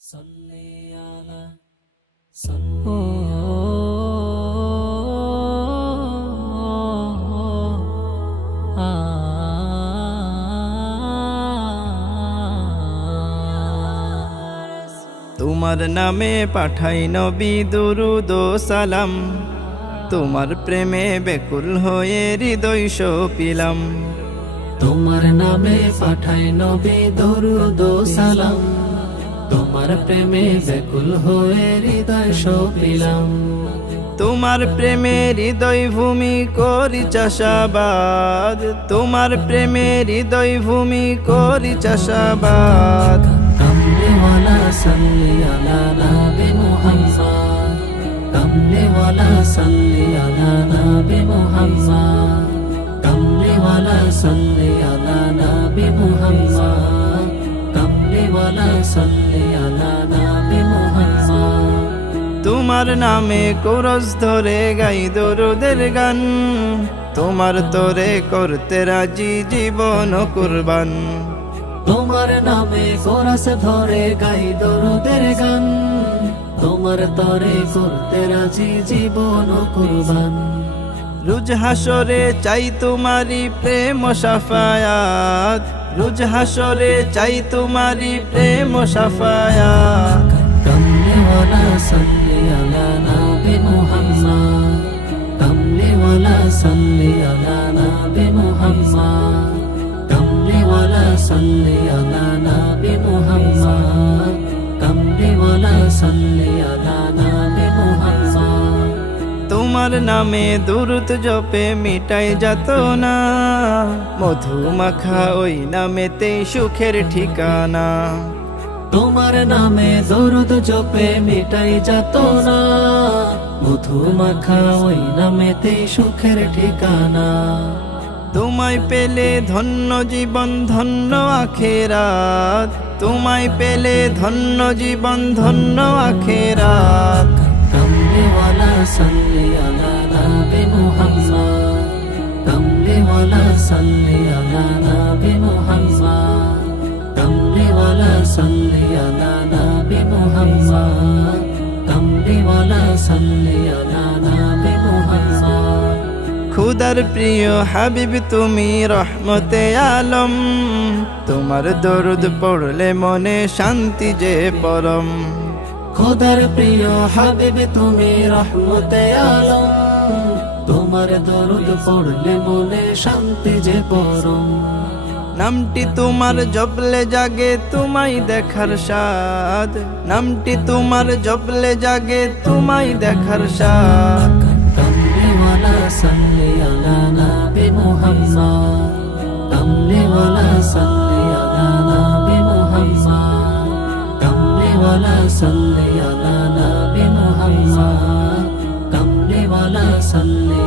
صلي على صلي তোমার নামে পাঠাই নবী দুরুদ ও সালাম, তোমার প্রেমে বেকুল হয়ে হৃদয় সপিলাম। তোমার নামে পাঠাই নবী দরুদ ও সালাম, তোমার প্রেমে বেকুল হয়ে হৃদয় সপিলাম। তোমার প্রেমে হৃদয় ভূমি করি চাষাবাদ, তোমার প্রেমে হৃদয় ভূমি করি চাষাবাদ। কমলিওয়ালা সাল্লি আলা নবী মুহাম্মদ, কমলিওয়ালা সাল্লি আলা নবী মুহাম্মদ, কমলিওয়ালা সাল্লি আলা নবী মুহাম্মদ, কমলিওয়ালা সাল্লি আলা নবী মুহাম্মদ। তোমার নামে কোরস ধরে গাই দরুদের গান, তোমার তোরে করতে রাজি জীবন কুরবান। তোমার নামে কোরস ধরে গাই দরুদের গান, তোমার তরে করতে রাজি জীবন কুরবান। রুজ হাসরে চাই তোমারি প্রেম সাফায়াত, রুজ হাসরে চাই তোমারি প্রেম সাফায়াত। কমলিওয়ালা সাল্লি আলা নবী মুহাম্মদ, কমলিওয়ালা সাল্লি আলা নবী মুহাম্মদ, কমলিওয়ালা সাল্লি আলা নবী মুহাম্মদ, কমলিওয়ালা সাল্লি আলা নবী মুহাম্মদ। তোমার নামে দুরুদ জপে মিটাই যাত না, মধু মাখা ওই নামেতেই সুখের ঠিকানা। তোমার নামে দরুদ জপে মিটাই যাত না, মধু মাখা ওই নামেতে সুখের ঠিকানা। তোমায় পেলে ধন্য জীবন ধন্য আখেরাত, তোমায় পেলে ধন্য জীবন ধন্য আখেরাত। কমলিওয়ালা সাল্লি আলা নবী মুহাম্মদ, কমলিওয়ালা সাল্লি আলা নবী মুহাম্মদ, কমলিওয়ালা সাল্লি আলা নবী মুহাম্মদ, কমলিওয়ালা সাল্লি আলা নবী মুহাম্মদ। খুদার প্রিয় হাবিব তুমি রহমতে আলম, তোমার দরুদ পড়লে মনে শান্তি যে পরম। খোদার প্রিয় হাবিব তুমি রহমতে আলম, তোমার দরুদ পড়লে মনে শান্তি যে পরম। নামটি তোমার জপলে জাগে তোমায় দেখার স্বাদ, নামটি তোমার জপলে জাগে তোমায় দেখার স্বাদ। কমলিওয়ালা সাল্লি আলা নবী মুহাম্মদ, কমলিওয়ালা সাল্লি আলা নবী মুহাম্মদ, কমলিওয়ালা সাল্লি আলা নবী মুহাম্মদ, কমলিওয়ালা সাল্লি